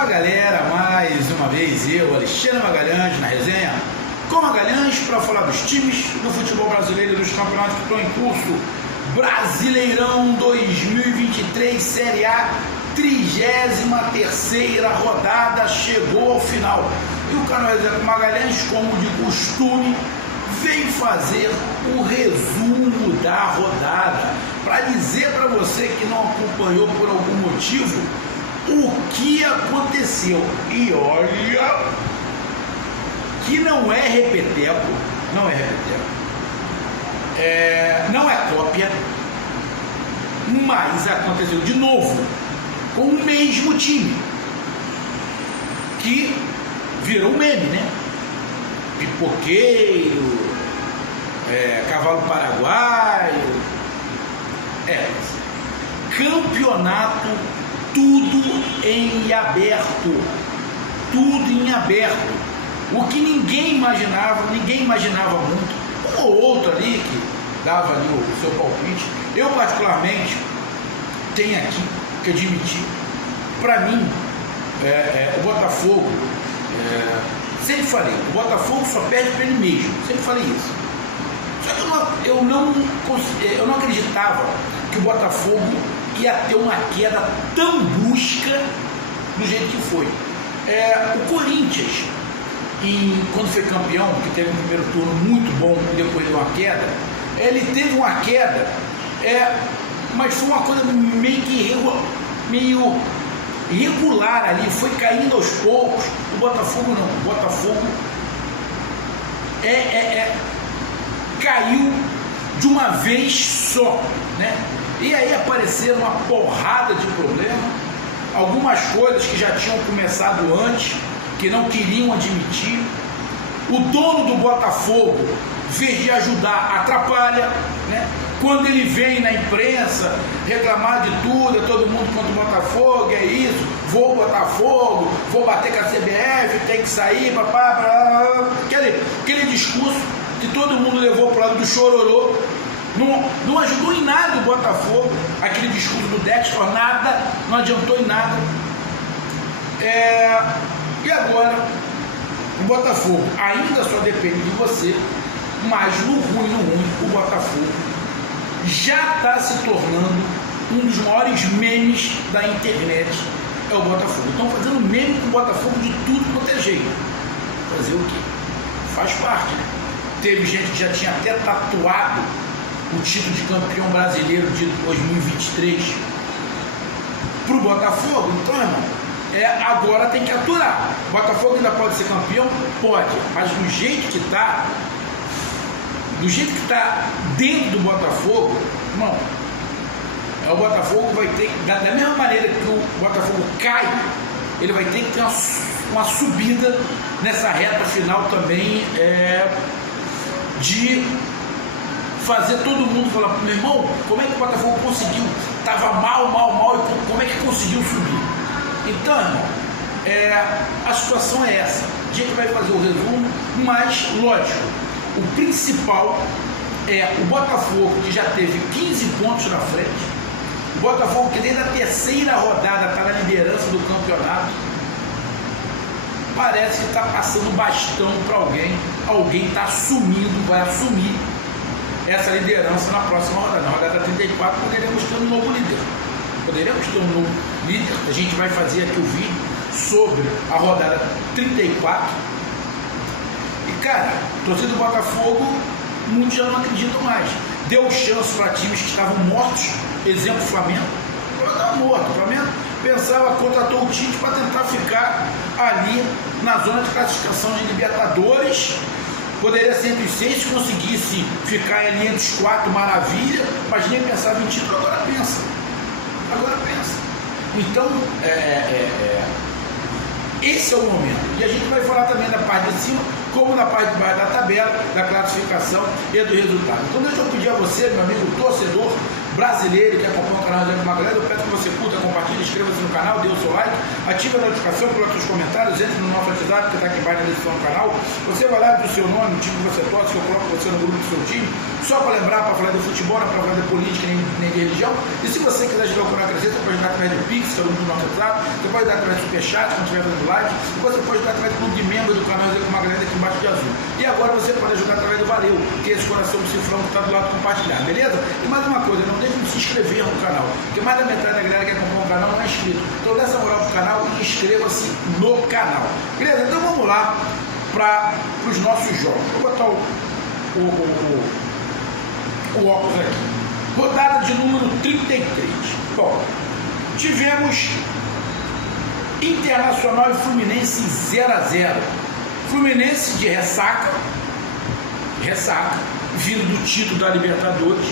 Fala galera, mais uma vez eu, Alexandre Magalhães, na resenha com Magalhães para falar dos times do futebol brasileiro e dos campeonatos que estão em curso. Brasileirão 2023 Série A, 33ª rodada chegou ao final. E o canal Resenha com Magalhães, como de costume, vem fazer o resumo da rodada para dizer para você que não acompanhou por algum motivo o que aconteceu. E olha que não é repeteco, não é cópia, mas aconteceu de novo com o mesmo time que virou meme, né? Pipoqueiro, cavalo paraguaio, campeonato tudo em aberto, o que ninguém imaginava muito, um ou outro ali que dava ali o seu palpite. Eu particularmente tenho aqui que admitir, para mim, o Botafogo, sempre falei, o Botafogo só perde para ele mesmo, sempre falei isso. Só que eu não acreditava que o Botafogo ia ter uma queda tão brusca do jeito que foi. O Corinthians, quando foi campeão, que teve um primeiro turno muito bom e depois deu uma queda, ele teve uma queda, mas foi uma coisa meio irregular ali, foi caindo aos poucos. O Botafogo não, o Botafogo caiu de uma vez só, né? E aí apareceram uma porrada de problemas, algumas coisas que já tinham começado antes, que não queriam admitir. O dono do Botafogo, em vez de ajudar, atrapalha, né? Quando ele vem na imprensa reclamar de tudo, todo mundo contra o Botafogo, é isso, vou Botafogo, vou bater com a CBF, tem que sair, papá, aquele discurso que todo mundo levou para o lado do chororô. Não ajudou em nada o Botafogo, aquele discurso do Dexter, nada, não adiantou em nada. E agora, o Botafogo ainda só depende de você, mas no ruim, o Botafogo já está se tornando um dos maiores memes da internet, é o Botafogo. Estão fazendo meme com o Botafogo de tudo quanto é jeito. Fazer o quê? Faz parte, né? Teve gente que já tinha até tatuado o título de campeão brasileiro de 2023 para o Botafogo. Então, irmão, agora tem que aturar. O Botafogo ainda pode ser campeão? Pode, mas do jeito que está dentro do Botafogo, irmão, o Botafogo vai ter, da mesma maneira que o Botafogo cai, ele vai ter que ter uma subida nessa reta final também, de fazer todo mundo falar, meu irmão, como é que o Botafogo conseguiu? Estava mal, e como é que conseguiu subir? Então, irmão, a situação é essa. A gente vai fazer o resumo, mas, lógico, o principal é o Botafogo, que já teve 15 pontos na frente, o Botafogo que desde a terceira rodada está na liderança do campeonato, parece que está passando bastão para alguém está assumindo, vai assumir essa liderança na próxima rodada. Na rodada 34 poderemos ter um novo líder. A gente vai fazer aqui o vídeo sobre a rodada 34. E cara, torcida do Botafogo, muitos já não acreditam mais. Deu chance para times que estavam mortos, exemplo Flamengo. O Flamengo estava morto. O Flamengo pensava, contratou o Tite para tentar ficar ali na zona de classificação de Libertadores. Poderia ser entre os 6, se conseguisse ficar ali entre os 4, maravilha, mas nem pensava em título. Agora pensa. Então, esse é o momento. E a gente vai falar também da parte de cima, como na parte de baixo da tabela, da classificação e do resultado. Então deixa eu pedir a você, meu amigo torcedor brasileiro que acompanha o canal Resenha com Magalhães, eu peço que você curta, compartilhe, inscreva-se no canal, dê o seu like, ative a notificação, coloque os comentários, entre no nosso WhatsApp que está aqui embaixo na descrição do canal. Você vai lá do seu nome, o time que você torce, que eu coloco você no grupo do seu time, só para lembrar, para falar de futebol, não para falar de política nem de religião. E se você quiser ajudar o canal a crescer, você pode ajudar através do Pix, que é o número do nosso WhatsApp, você pode dar através do Superchat, quando estiver fazendo live, e você pode dar através do clube de membros do canal com uma grande aqui embaixo de azul. E agora você pode ajudar através do Valeu, que é esse coração do cifrão que está do lado compartilhar, beleza? E mais uma coisa, não deixe de se inscrever no canal, porque mais da metade da galera que acompanha o canal não é inscrito. Então dá essa moral pro canal e inscreva-se no canal. Beleza? Então vamos lá para os nossos jogos. Vou botar o óculos aqui. Rodada de número 33. Bom, tivemos Internacional e Fluminense 0-0. Fluminense de ressaca, vindo do título da Libertadores.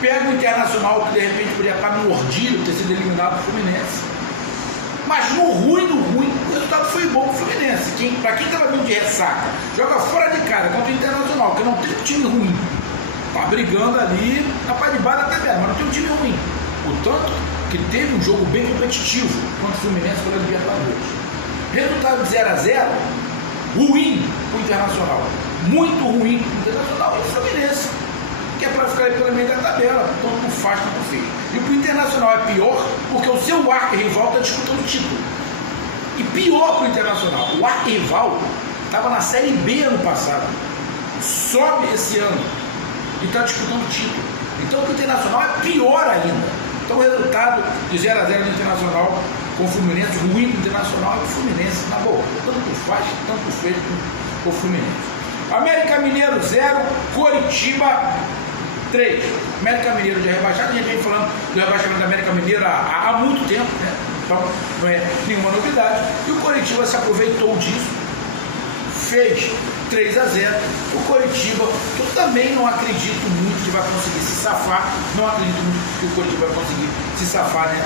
Pega o Internacional, que de repente poderia estar mordido, ter sido eliminado do Fluminense. Mas no ruim, o resultado foi bom para o Fluminense. Para quem estava vindo de ressaca, joga fora de casa contra o Internacional, que não tem um time ruim. Está brigando ali na parte de baixo da tabela, mas não tem um time ruim. Portanto, que teve um jogo bem competitivo contra o Fluminense pela Libertadores. Resultado de 0-0, ruim para o Internacional. Muito ruim para o Internacional e o Fluminense, que é para ficar aí pelo meio da tabela, tanto faz quanto fez. E para o Internacional é pior, porque o seu arquirrival está disputando o título. E pior para o Internacional, o arquirrival estava na Série B ano passado, sobe esse ano e está disputando o título. Então para o Internacional é pior ainda. Então o resultado de 0-0 no Internacional com o Fluminense, ruim para o Internacional e o Fluminense, na boa, tanto faz, tanto fez com o Fluminense. América Mineiro 0, Coritiba 3. América Mineiro de rebaixado, a gente vem falando do rebaixamento da América Mineiro há muito tempo, né? Então não é nenhuma novidade. E o Coritiba se aproveitou disso, fez 3-0. O Coritiba, eu também não acredito muito que vai conseguir se safar, não acredito muito que o Coritiba vai conseguir se safar, né,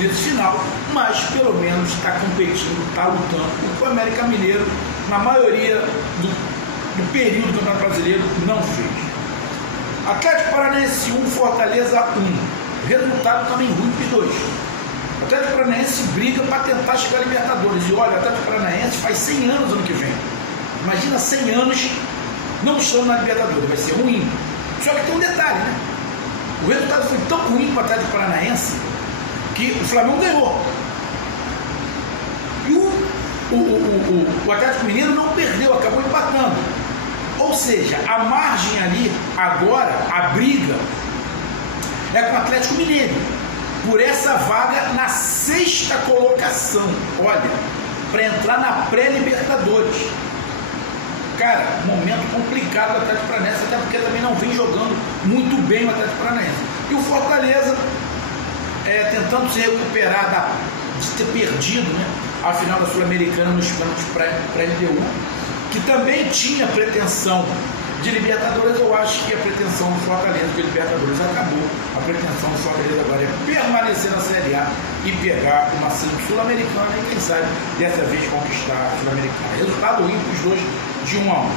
nesse final, mas pelo menos está competindo, está lutando. O América Mineiro, na maioria do período do Campeonato Brasileiro, não fez. Atlético Paranaense 1, Fortaleza 1. Resultado também ruim para os dois. O Atlético Paranaense briga para tentar chegar a Libertadores. E olha, o Atlético Paranaense faz 100 anos ano que vem. Imagina 100 anos não estando na Libertadores, vai ser ruim. Só que tem um detalhe, né? O resultado foi tão ruim para o Atlético Paranaense que o Flamengo ganhou. E o Atlético Mineiro não perdeu, acabou empatando. Ou seja, a margem ali, agora, a briga, é com o Atlético Mineiro, por essa vaga na 6ª colocação. Olha, para entrar na pré-Libertadores. Cara, momento complicado do Atlético Paranaense, até porque também não vem jogando muito bem o Atlético Paranaense. E o Fortaleza, tentando se recuperar de ter perdido, né, a final da Sul-Americana nos pênaltis pré-LDU, que também tinha pretensão de Libertadores. Eu acho que a pretensão do Fortaleza de Libertadores acabou. A pretensão do Fortaleza agora é permanecer na Série A e pegar uma Sul-Americana e quem sabe dessa vez conquistar a Sul-Americana. Resultado ruim para os dois de 1-1.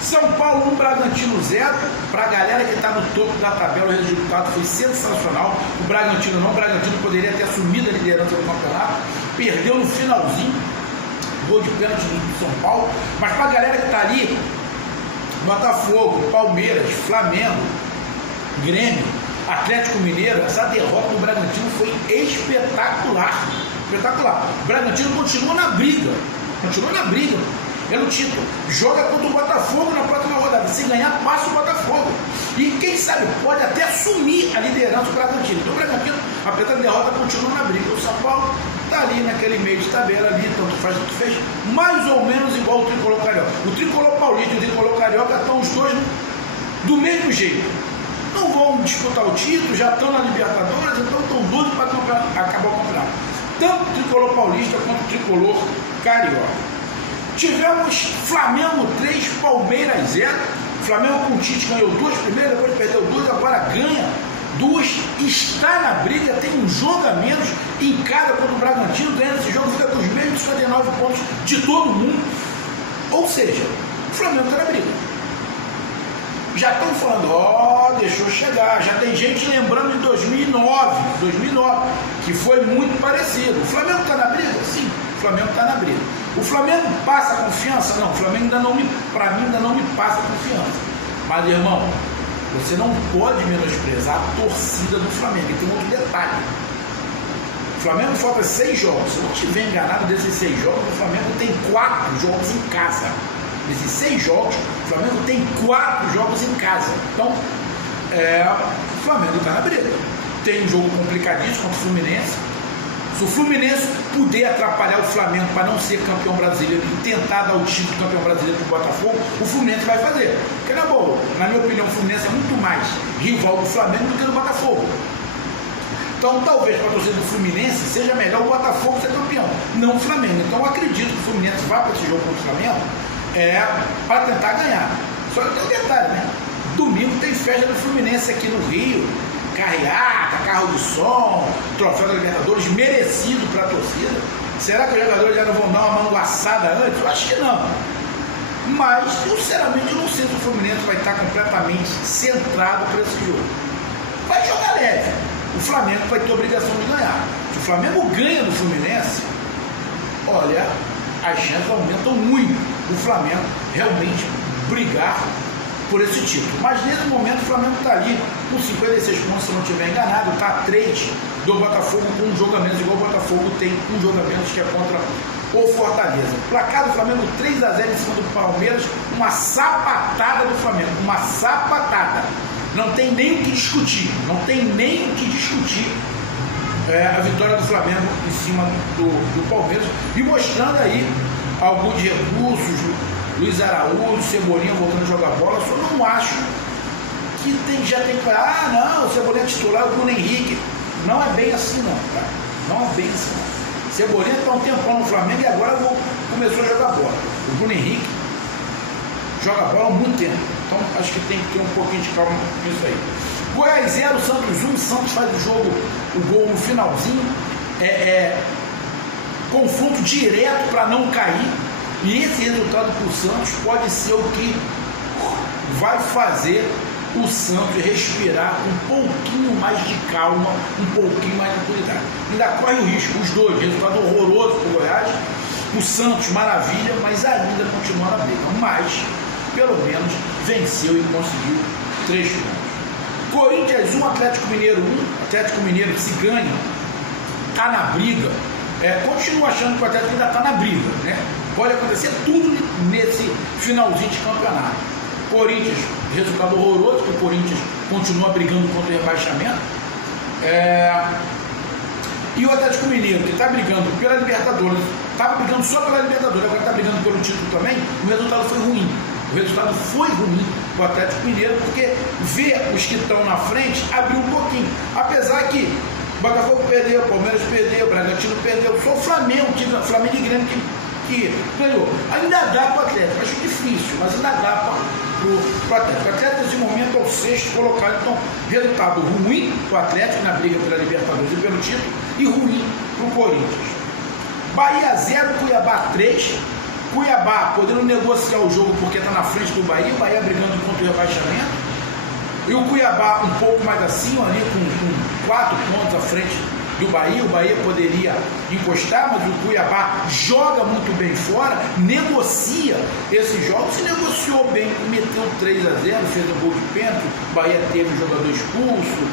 São Paulo 1, Bragantino 0. Para a galera que está no topo da tabela, o resultado foi sensacional. O Bragantino poderia ter assumido a liderança do campeonato, perdeu no finalzinho, gol de pênalti do São Paulo. Mas para a galera que está ali, Botafogo, Palmeiras, Flamengo, Grêmio, Atlético Mineiro, essa derrota do Bragantino foi espetacular. Espetacular. O Bragantino continua na briga pelo título. Joga contra o Botafogo na próxima rodada. Se ganhar, passa o Botafogo. E quem sabe pode até assumir a liderança do Bragantino. Então o Bragantino, apesar da derrota, continua na briga. O São Paulo está ali naquele meio de tabela ali, tanto faz, tanto fez, mais ou menos igual o Tricolor Carioca. O Tricolor Paulista e o Tricolor Carioca estão os dois do mesmo jeito. Não vão disputar o título, já estão na Libertadores, então estão doidos para acabar o campeonato. Tanto o Tricolor Paulista quanto o Tricolor Carioca. Tivemos Flamengo 3, Palmeiras 0. Flamengo com o Tite ganhou 2 primeiro, depois perdeu 2, agora ganha 2, está na briga, tem um jogo a menos, encara contra o Bragantino, ganha esse jogo, fica com os mesmos 59 pontos de todo mundo. Ou seja, o Flamengo está na briga. Já estão falando, deixou chegar, já tem gente lembrando de 2009, que foi muito parecido. O Flamengo está na briga? Sim, o Flamengo está na briga. O Flamengo passa confiança? Não, o Flamengo para mim ainda não me passa confiança. Mas, irmão, você não pode menosprezar a torcida do Flamengo. E tem outro detalhe. Flamengo falta 6 jogos. Se eu não estiver enganado, desses 6 jogos, o Flamengo tem 4 jogos em casa. Desses 6 jogos, o Flamengo tem 4 jogos em casa. Então, o Flamengo está na briga. Tem um jogo complicadíssimo contra o Fluminense. Se o Fluminense puder atrapalhar o Flamengo para não ser campeão brasileiro e tentar dar o título de campeão brasileiro para o Botafogo, o Fluminense vai fazer. Porque, na minha opinião, o Fluminense é muito mais rival do Flamengo do que do Botafogo. Então, talvez para a torcida do Fluminense seja melhor o Botafogo ser campeão, não o Flamengo. Então, eu acredito que o Fluminense vá para esse jogo contra o Flamengo para tentar ganhar. Só que tem um detalhe, né? Domingo tem festa do Fluminense aqui no Rio. Carreata, carro de som, troféu da Libertadores, merecido para a torcida. Será que os jogadores já não vão dar uma manguaçada antes? Eu acho que não. Mas, sinceramente, eu não sei se o Fluminense vai estar completamente centrado para esse jogo. Vai jogar leve. O Flamengo vai ter obrigação de ganhar. Se o Flamengo ganha do Fluminense, olha, as chances aumentam muito do Flamengo realmente brigar por esse título. Mas nesse momento o Flamengo está ali com 56 pontos, se eu não estiver enganado, está a 3 do Botafogo com um jogo a menos, igual o Botafogo tem um jogo a menos, que é contra o Fortaleza. Placar do Flamengo 3-0 em cima do Palmeiras, uma sapatada do Flamengo, uma sapatada. Não tem nem o que discutir, não tem nem o que discutir a vitória do Flamengo em cima do Palmeiras, e mostrando aí alguns recursos, Luiz Araújo, Cebolinha voltando a jogar bola. Só não acho que já tem que falar, não, o Cebolinha é titular, o Bruno Henrique. Não é bem assim não, cara. Não é bem assim não. Cebolinha está um tempão no Flamengo e agora começou a jogar bola. O Bruno Henrique joga bola há muito tempo. Então acho que tem que ter um pouquinho de calma nisso aí. Goiás 0, Santos 1, Santos faz o gol no finalzinho. Confronto direto para não cair. E esse resultado para o Santos pode ser o que vai fazer o Santos respirar um pouquinho mais de calma, um pouquinho mais de tranquilidade. Ainda corre o risco, os dois, resultado horroroso para o Goiás, o Santos maravilha, mas ainda continua na briga. Mas, pelo menos, venceu e conseguiu 3 pontos. Corinthians 1, Atlético Mineiro 1, Atlético Mineiro, se ganha, está na briga. Continuo achando que o Atlético ainda está na briga, né? Pode acontecer tudo nesse finalzinho de campeonato. Corinthians, resultado horroroso, porque o Corinthians continua brigando contra o rebaixamento. E o Atlético Mineiro, que está brigando pela Libertadores, estava brigando só pela Libertadores, agora está brigando pelo título também, o resultado foi ruim. O resultado foi ruim para o Atlético Mineiro, porque ver os que estão na frente abriu um pouquinho. Apesar que o Botafogo perdeu, o Palmeiras perdeu, o Bragantino perdeu, só o Flamengo e Grêmio que ganhou. Ainda dá para o Atlético, acho difícil, mas ainda dá para o Atlético. O Atlético nesse momento é o 6º colocado, então resultado ruim para o Atlético na briga pela Libertadores e pelo título, e ruim para o Corinthians. Bahia 0, Cuiabá 3. Cuiabá podendo negociar o jogo porque está na frente do Bahia, o Bahia brigando contra o rebaixamento, e o Cuiabá um pouco mais acima, ali com 4 pontos à frente do Bahia. O Bahia poderia encostar, mas o Cuiabá joga muito bem fora, negocia esses jogos, se negociou bem, meteu 3-0, fez um gol de pênalti, o Bahia teve um jogador expulso,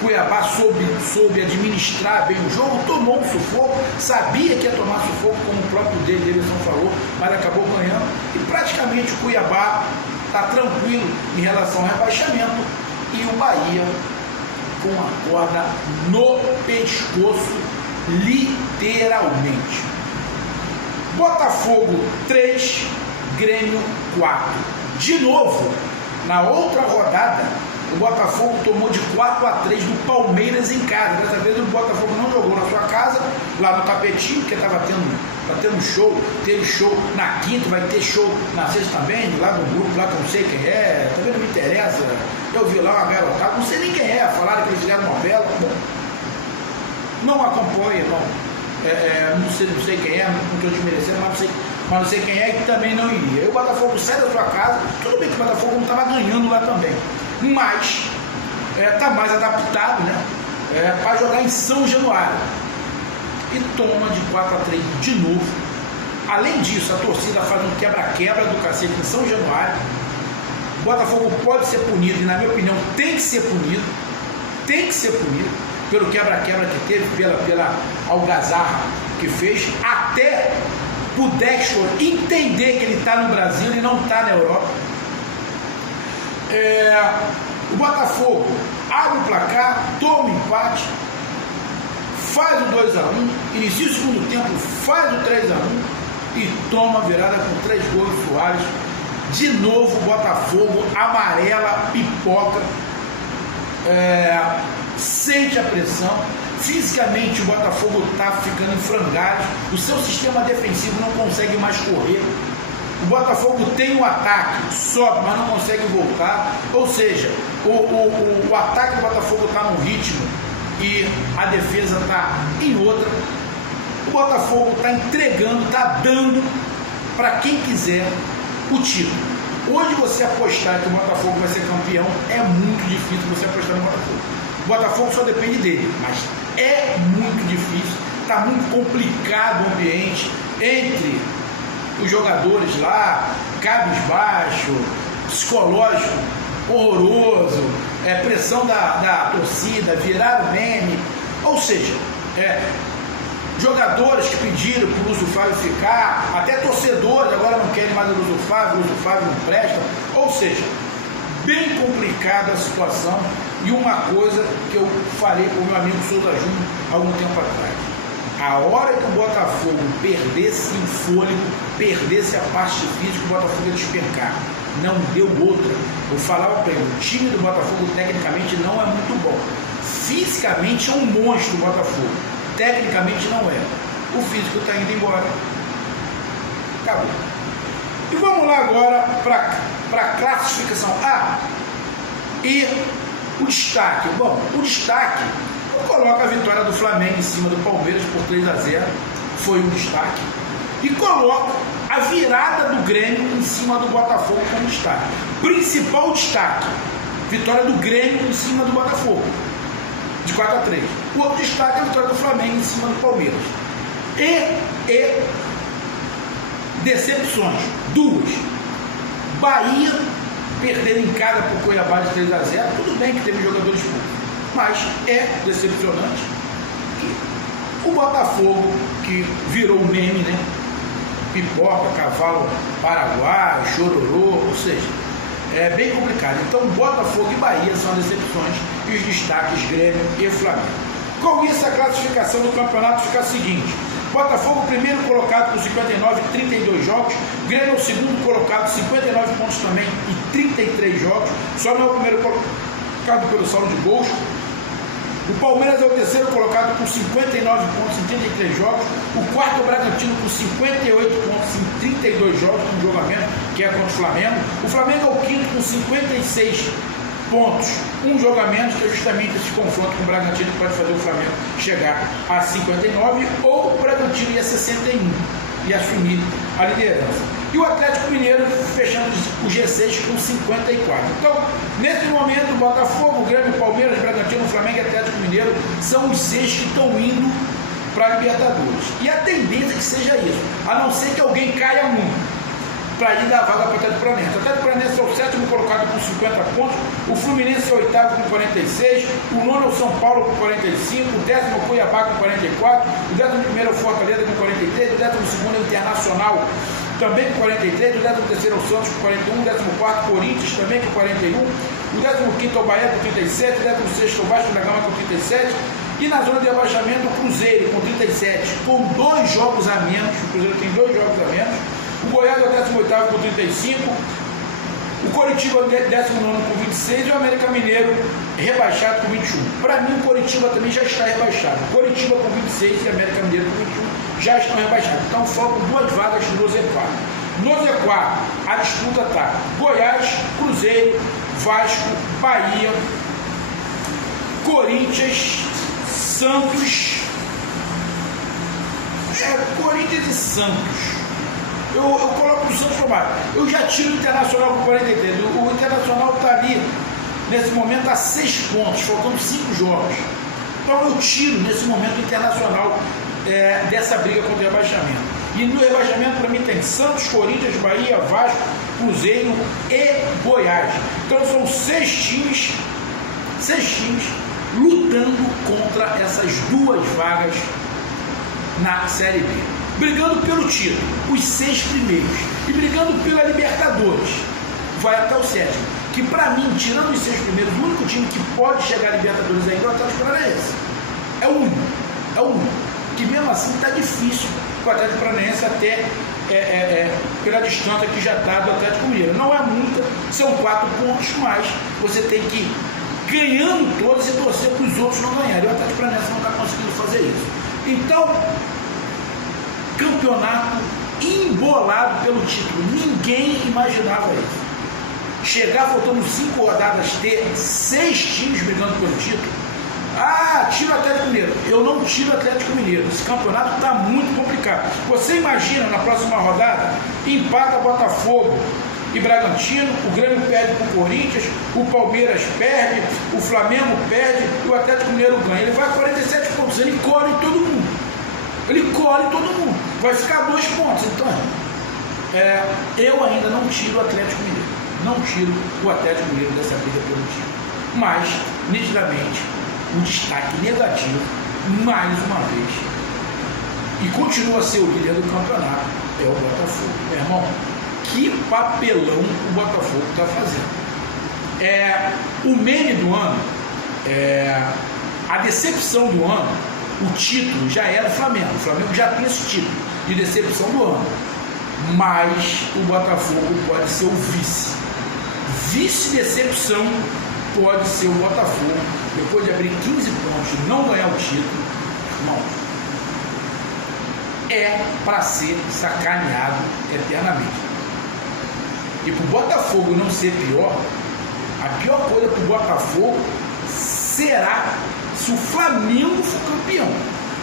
Cuiabá soube administrar bem o jogo, tomou um sufoco, sabia que ia tomar sufoco, como o próprio Davidson falou, mas acabou ganhando, e praticamente o Cuiabá está tranquilo em relação ao rebaixamento, e o Bahia com a corda no pescoço, literalmente. Botafogo 3, Grêmio 4. De novo, na outra rodada, o Botafogo tomou de 4-3 do Palmeiras em casa. Dessa vez o Botafogo não jogou na sua casa, lá no Tapetinho, porque estava tendo show, teve show na quinta, vai ter show na sexta também, lá no grupo, lá que eu não sei quem é, também não me interessa. Eu vi lá uma garotada, não sei nem quem é, falaram que eles fizeram novela, bom, não acompanha, não sei quem é, não estou desmerecendo, mas não sei quem é, que também não iria. E o Botafogo sai da sua casa, tudo bem que o Botafogo não estava ganhando lá também, mas está mais adaptado, né, para jogar em São Januário, e toma de 4-3 de novo. Além disso, a torcida faz um quebra-quebra do cacete em São Januário. O Botafogo pode ser punido, e na minha opinião tem que ser punido, pelo quebra-quebra que teve, pela algazarra que fez, até o Dexter entender que ele está no Brasil e não está na Europa. O Botafogo abre o placar, toma o empate, faz o 2-1, inicia o segundo tempo, faz o 3-1 e toma a virada com 3 gols do Soares. De novo o Botafogo amarela, pipoca, sente a pressão. Fisicamente o Botafogo está ficando em frangalhos, o seu sistema defensivo não consegue mais correr. O Botafogo tem um ataque, sobe, mas não consegue voltar. Ou seja, o ataque do Botafogo está num ritmo e a defesa está em outra. O Botafogo está entregando, está dando para quem quiser o título. Hoje você apostar que o Botafogo vai ser campeão é muito difícil você apostar no Botafogo. O Botafogo só depende dele, mas é muito difícil, está muito complicado o ambiente entre os jogadores lá, cabisbaixo, psicológico horroroso, pressão da torcida, viraram meme, ou seja, jogadores que pediram para o Lúcio Flávio ficar, até torcedores agora não querem mais o Lúcio Flávio não presta, ou seja, bem complicada a situação. E uma coisa que eu falei para o meu amigo Souza Júnior há algum tempo atrás: a hora que o Botafogo perdesse em fôlego, perdesse a parte física, o Botafogo ia despencar. Não deu outra. Eu falava para ele, o time do Botafogo tecnicamente não é muito bom. Fisicamente é um monstro o Botafogo. Tecnicamente não é. O físico está indo embora. Acabou. E vamos lá agora para a classificação A. E o destaque. Bom, o destaque, eu coloco a vitória do Flamengo em cima do Palmeiras por 3-0. Foi um destaque. E coloco a virada do Grêmio em cima do Botafogo como destaque. Principal destaque, vitória do Grêmio em cima do Botafogo, de 4-3. O outro destaque é a vitória do Flamengo em cima do Palmeiras. E decepções, 2. Bahia perdendo em casa por Cuiabá de 3-0. Tudo bem que teve jogadores poucos, mas é decepcionante. O Botafogo, que virou meme, né? Pipoca, cavalo paraguai, chororô, ou seja, é bem complicado. Então Botafogo e Bahia são as decepções e os destaques Grêmio e Flamengo. Com isso a classificação do campeonato fica a seguinte: Botafogo primeiro colocado com 59 e 32 jogos, Grêmio o segundo colocado, 59 pontos também e 33 jogos, só não é o primeiro colocado pelo saldo de gols. O Palmeiras é o terceiro colocado com 59 pontos em 33 jogos. O quarto é o Bragantino com 58 pontos em 32 jogos, um jogo a menos, que é contra o Flamengo. O Flamengo é o quinto com 56 pontos, um jogo a menos, que é justamente esse confronto com o Bragantino que pode fazer o Flamengo chegar a 59, ou o Bragantino ia a 61 e assumir a liderança. E o Atlético Mineiro fechando o G6 com 54. Então, nesse momento, o Botafogo, o Grêmio, o Palmeiras, o Bragantino, o Flamengo e o Atlético Mineiro são os 6 que estão indo para a Libertadores. E a tendência é que seja isso, a não ser que alguém caia muito para ir dar vaga para o Atlético Paranaense. O Atlético Paranaense é o sétimo colocado com 50 pontos, o Fluminense é o oitavo com 46, o nono é o São Paulo com 45, o décimo é o Cuiabá com 44, o 11º é o Fortaleza com 43, o 12º é o Internacional também com 43, o 13º é o Santos com 41, o 14º Corinthians também com 41, o 15º é o Bahia com 37, o 16º é o Vasco da Gama com 37, e na zona de abaixamento o Cruzeiro com 37, com 2 jogos a menos, o Cruzeiro tem 2 jogos a menos, o Goiás é o 18º com 35, o Coritiba é o 19º com 26 e o América Mineiro rebaixado com 21. Para mim o Coritiba também já está rebaixado. O Coritiba com 26 e o América Mineiro com 21 já estão rebaixados. Então faltam 2 vagas no Z4. No Z4 a disputa está Goiás, Cruzeiro, Vasco, Bahia, Corinthians, Santos, Corinthians e Santos. Eu coloco o Santos para baixo. Eu já tiro o Internacional com 43. O Internacional está ali, nesse momento, a 6 pontos, faltando 5 jogos. Então eu tiro, nesse momento, o Internacional dessa briga contra o rebaixamento. E no rebaixamento, para mim, tem Santos, Corinthians, Bahia, Vasco, Cruzeiro e Goiás. Então são 6 times lutando contra essas duas vagas na Série B, brigando pelo título, os 6 primeiros, e brigando pela Libertadores, vai até o 7º, que para mim, tirando os 6 primeiros, o único time que pode chegar a Libertadores ainda é o Atlético Paranaense. É o único, que mesmo assim está difícil para o Atlético Paranaense até pela distância que já está do Atlético Mineiro. Não é muita, são 4 pontos, mas você tem que ir ganhando todos e torcer para os outros não ganharem. O Atlético Paranaense não está conseguindo fazer isso. Então, campeonato embolado pelo título. Ninguém imaginava isso. Chegar faltando 5 rodadas, ter 6 times brigando pelo título. Ah, tira o Atlético Mineiro. Eu não tiro o Atlético Mineiro. Esse campeonato está muito complicado. Você imagina na próxima rodada, empata Botafogo e Bragantino, o Grêmio perde para o Corinthians, o Palmeiras perde, o Flamengo perde e o Atlético Mineiro ganha. Ele vai a 47 pontos, ele colhe todo mundo. Vai ficar 2 pontos. Então, eu ainda não tiro o Atlético Mineiro. Não tiro o Atlético Mineiro dessa briga pelo título. Mas, nitidamente, um destaque negativo, mais uma vez, e continua a ser o líder do campeonato, é o Botafogo. Meu irmão, que papelão o Botafogo está fazendo. O meme do ano, a decepção do ano, o título já era do Flamengo. O Flamengo já tem esse título de decepção do ano. Mas o Botafogo pode ser o vice. Vice-decepção pode ser o Botafogo, depois de abrir 15 pontos e não ganhar o título. Irmão, é para ser sacaneado eternamente. E para o Botafogo não ser pior, a pior coisa para o Botafogo será se o Flamengo for campeão.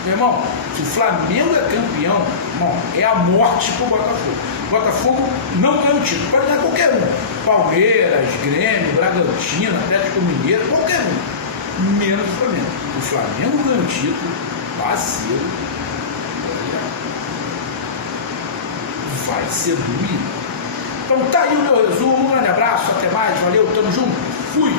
Meu irmão, se o Flamengo é campeão, irmão, é a morte para o Botafogo. O Botafogo não ganha o título, pode ganhar qualquer um. Palmeiras, Grêmio, Bragantino, Atlético Mineiro, qualquer um. Menos o Flamengo. O Flamengo ganha o título, vacilo. Vai ser doído. Então tá aí o meu resumo. Um grande abraço, até mais, valeu, tamo junto, fui!